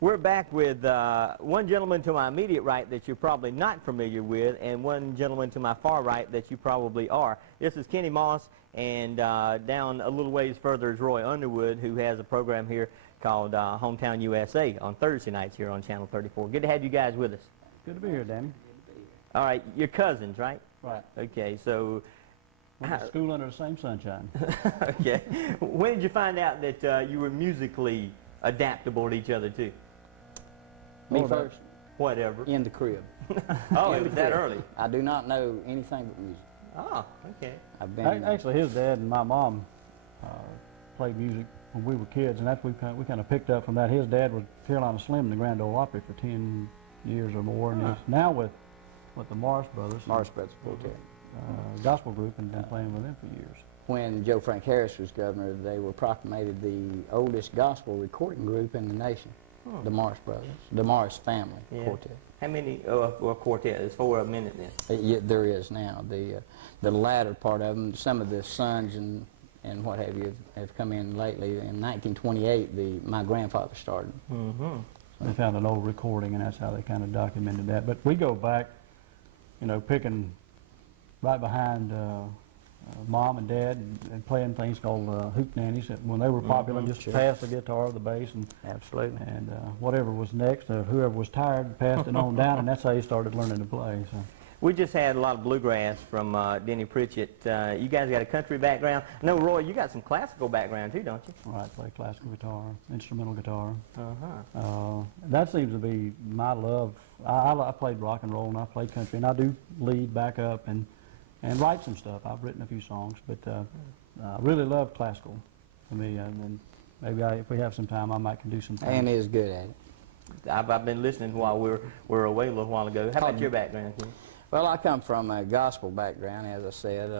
We're back with one gentleman to my immediate right that you're probably not familiar with, and one gentleman to my far right that you probably are. This is Kenny Moss, and down a little ways further is Roy Underwood, who has a program here called Hometown USA on Thursday nights here on Channel 34. Good to have you guys with us. Good to be here, Danny. All right, you're cousins, right? Right. Okay, so... Went to school under the same sunshine. Okay. When did you find out that you were musically adaptable to each other, too? Me first. Whatever. In the crib. Oh, it was that early. I do not know anything but music. Oh, okay. I've been Actually, his dad and my mom played music when we were kids, and that's we kind of picked up from that. His dad was Carolina Slim in the Grand Ole Opry for 10 years or more, and he's now with the Morris Brothers. Morris Brothers Quartet. Gospel group, and been playing with them for years. When Joe Frank Harris was governor, they were proclaimed the oldest gospel recording group in the nation. The Morris Brothers, the Morris family quartet. How many quartet? There's 4 of them in it then. Yeah, there is now. The latter part of them, some of the sons and what have you have come in lately. In 1928, my grandfather started. They found an old recording, and that's how they kind of documented that. But we go back, you know, picking right behind Mom and Dad and playing things called hootenannies when they were popular. Just pass the guitar or the bass and absolutely, and whatever was next, whoever was tired passed it on down, and that's how he started learning to play. So we just had a lot of bluegrass from Denny Pritchett. You guys got a country background. No, Roy, you got some classical background too, don't you? Right, play classical guitar, instrumental guitar. That seems to be my love. I played rock and roll and I played country, and I do lead back up and write some stuff. I've written a few songs, but I really love classical for me, and maybe if we have some time, I might can do some things. And is good at it. I've been listening while we were away a little while ago. How about your background, Kenny? Well, I come from a gospel background, as I said.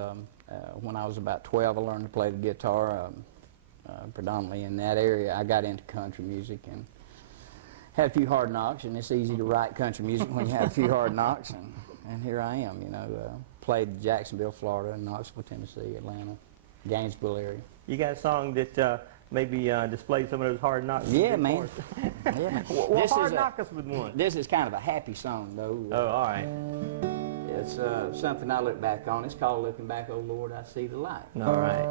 When I was about 12, I learned to play the guitar, predominantly in that area. I got into country music and had a few hard knocks, and it's easy to write country music when you have a few hard knocks, and here I am, you know. Played Jacksonville, Florida, Knoxville, Tennessee, Atlanta, Gainesville area. You got a song that maybe displays some of those hard knocks? Yeah, man. Yeah, man. Well, hard knock us with one. This is kind of a happy song, though. Oh, all right. It's something I look back on. It's called Looking Back, Oh Lord, I See the Light. All right.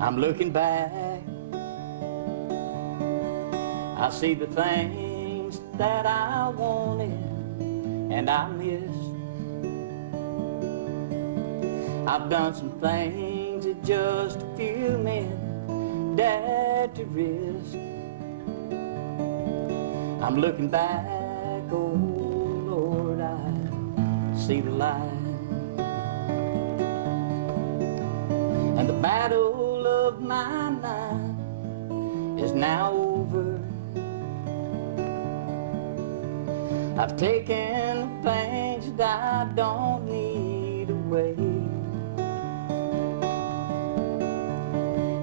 I'm looking back, I see the things that I wanted and I missed. I've done some things that just a few men dared to risk. I'm looking back, oh Lord, I see the light. And the battle of my life is now over. I've taken the things that I don't need away,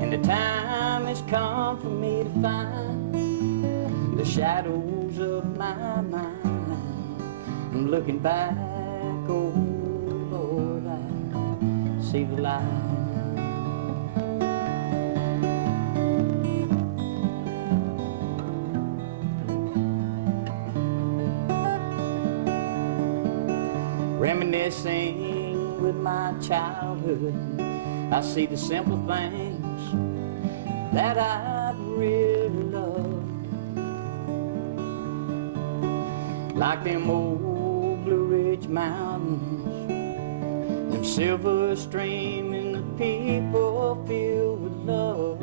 and the time has come for me to find the shadows of my mind. I'm looking back, oh Lord, I see the light. Reminiscing with my childhood, I see the simple things that I've really loved, like them old Blue Ridge Mountains, them silver stream and the people filled with love.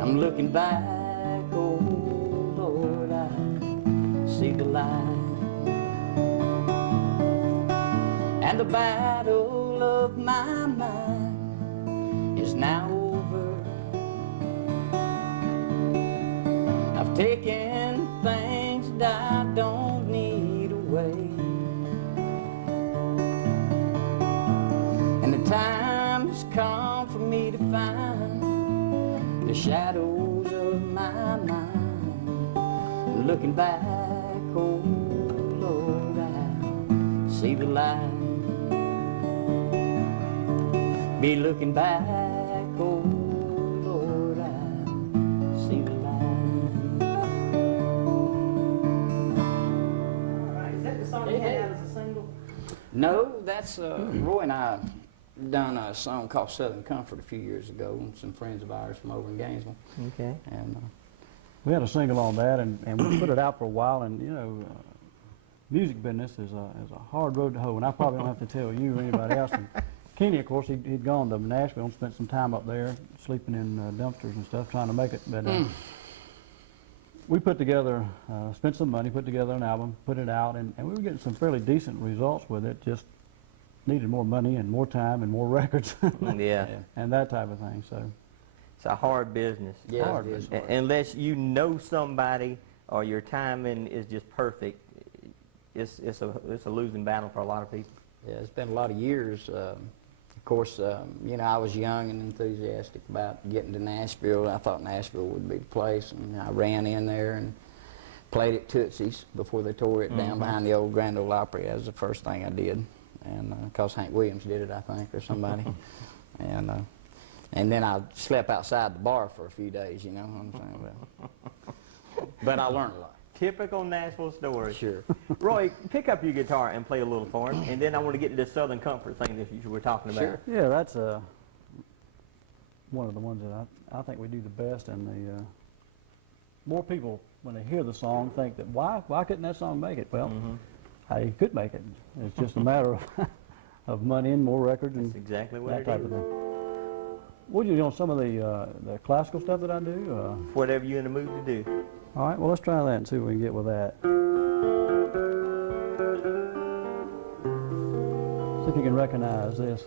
I'm looking back, oh Lord, I see the light. And the battle of my mind is now over. I've taken things that I don't need away, and the time has come for me to find the shadows of my mind. I'm looking back, oh Lord, I see the light. be looking back, oh Lord, I see the light. All right, is that the song you had out as a single? No, that's Roy and I done a song called Southern Comfort a few years ago, and some friends of ours from over in Gainesville. Okay. And We had a single on that, and we put it out for a while, and, you know, music business is a hard road to hoe, and I probably don't have to tell you or anybody else. And Kenny, of course, he'd gone to Nashville and spent some time up there, sleeping in dumpsters and stuff, trying to make it. But we put together, spent some money, put together an album, put it out, and we were getting some fairly decent results with it. Just needed more money and more time and more records Yeah. and that type of thing. So It's a hard business. yeah, hard, it is hard. Unless you know somebody or your timing is just perfect, it's a losing battle for a lot of people. Yeah, it's been a lot of years. Of course, you know, I was young and enthusiastic about getting to Nashville. I thought Nashville would be the place, and I ran in there and played at Tootsie's before they tore it down behind the old Grand Ole Opry. That was the first thing I did, and because Hank Williams did it, I think, or somebody. And then I slept outside the bar for a few days, you know what I'm saying? But I learned a lot. Typical Nashville story. Sure. Roy, pick up your guitar and play a little for him, and then I want to get to this Southern Comfort thing that you were talking about. Sure. yeah, that's one of the ones that I think we do the best, and the more people, when they hear the song, think that why couldn't that song make it? Well, hey, it could make it. It's just a matter of money and more records and That's exactly what that it type is. of thing. Would you on some of the classical stuff that I do? Whatever you're in the mood to do. All right, well, let's try that and see what we can get with that. See if you can recognize this.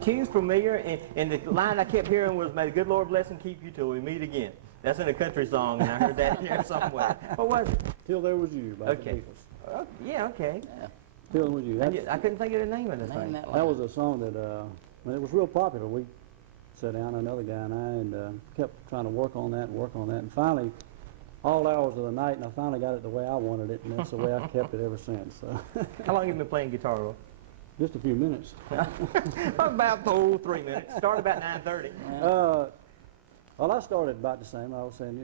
tune's familiar, and the line I kept hearing was, "May the good Lord bless and keep you till we meet again." That's in a country song, and I heard that in there somewhere. What was it? Till There Was You by Okay. the Beatles. Yeah, okay. Till There Was You. I couldn't think of the name of the Name thing. that That was a song that it was real popular. We sat down, another guy and I, and kept trying to work on that, and finally, all hours of the night, and I finally got it the way I wanted it, and that's the way I've kept it ever since. So. How long have you been playing guitar, Roy? Just a few minutes. About 3 minutes. Started about 9:30. Well, I started about the same. I was saying,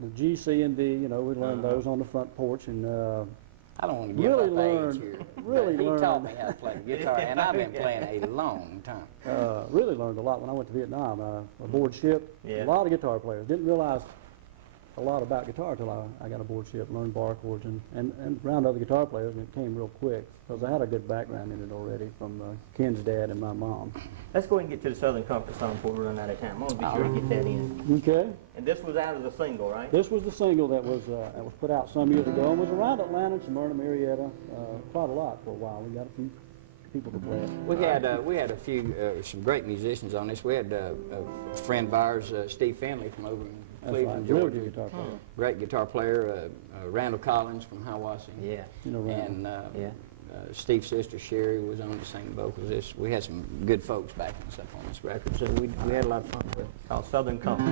the G, C, and D, we learned those on the front porch, and I don't want to give really up learned, age here. really He learned. taught me how to play guitar, and I've been playing a long time. Really learned a lot when I went to Vietnam. Aboard ship, Yeah. a lot of guitar players. Didn't realize a lot about guitar until I got aboard ship, learned bar chords, and around other guitar players, and it came real quick, because I had a good background in it already from Ken's dad and my mom. Let's go ahead and get to the Southern Comfort song before we run out of time. I want to be sure to get that in. Okay. And this was out of the single, right? This was the single that was put out some years ago and was around Atlanta, Smyrna, Marietta, quite a lot for a while. We got a few people to play it. We had a few, some great musicians on this. We had a friend of ours, Steve Finley from over in That's Cleveland, right. Real Georgia. good guitar player. Great guitar player. Randall Collins from Hiawassee. Yeah. And Yeah. Steve's sister Sherry was on to sing vocals. We had some good folks backing us up on this record, so we had a lot of fun with it. It's called Southern Comfort.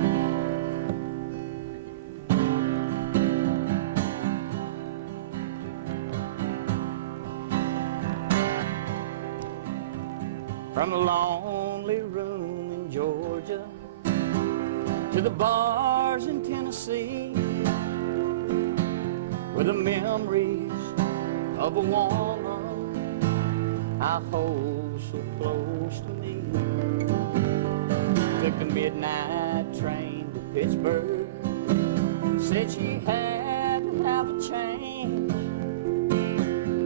From a lonely room in Georgia to the bars in Tennessee, with the memories of a woman I hold so close to me. Took the midnight train to Pittsburgh, said she had to have a change.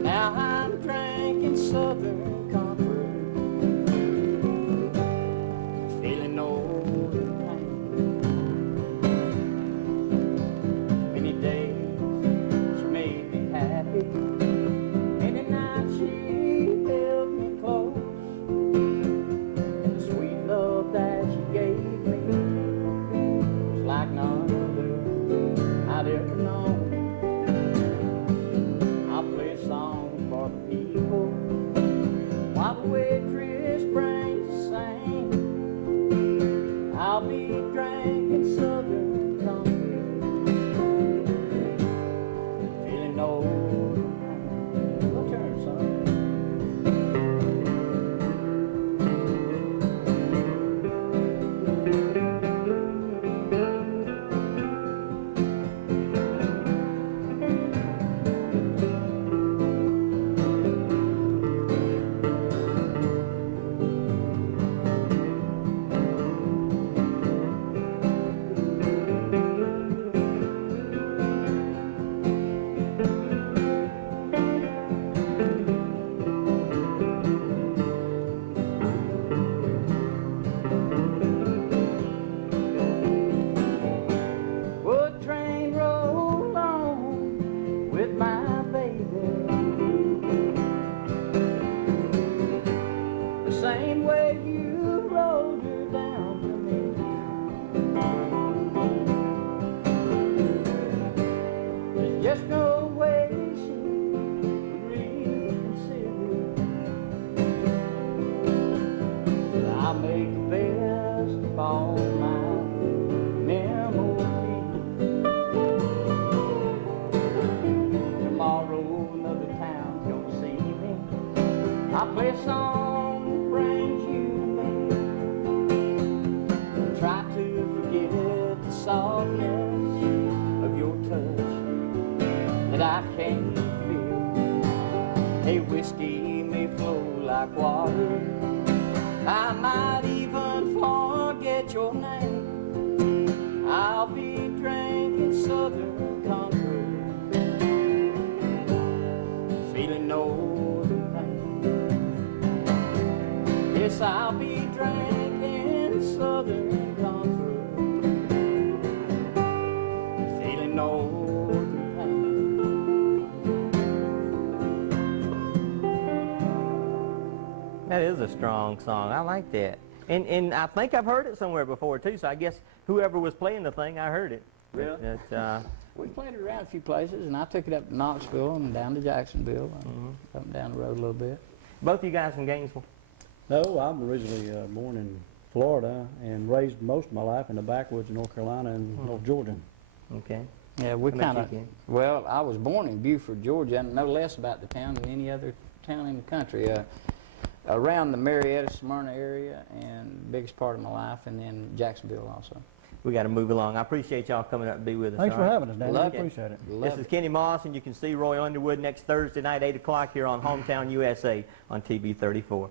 Now I'm drinking Southern Comfort, feeling no pain. Many days she made me happy, many nights she held me close, and the sweet love that she gave me was like none other I'd ever known. I play songs for the people while the waitress brings the same. I'll be drinking Southern Comfort, feeling no pain. Your turn, son. Would train roll on with my baby, the same way you rolled her down to me. There's just no way she would reconsider. I'll make the best of all my memories. Tomorrow another town's gonna see me. I'll play a song that brings you back. Try to forget the softness of your touch that I can't feel. Hey, whiskey may flow like water, I might even forget your name. I'll be drinking Southern Comfort, feeling no pain. Yes, I'll be drinking Southern Comfort, feeling no pain. That is a strong song. I like that. And I think I've heard it somewhere before, too, so I guess whoever was playing the thing, I heard it. Really? We played it around a few places, and I took it up to Knoxville and down to Jacksonville, and up and down the road a little bit. Both you guys from Gainesville? No, I'm originally born in Florida and raised most of my life in the backwoods of North Carolina and North Georgia. Okay. Yeah, we How about kind of. you, Ken? Well, I was born in Beaufort, Georgia, and know less about the town than any other town in the country. Around the Marietta, Smyrna area, and biggest part of my life, and then Jacksonville also. We got to move along. I appreciate y'all coming up to be with us. Thanks all for right? having us, Danny. I Love it. appreciate it. This is Kenny Moss, and you can see Roy Underwood next Thursday night, 8 o'clock here on Hometown USA on TV 34.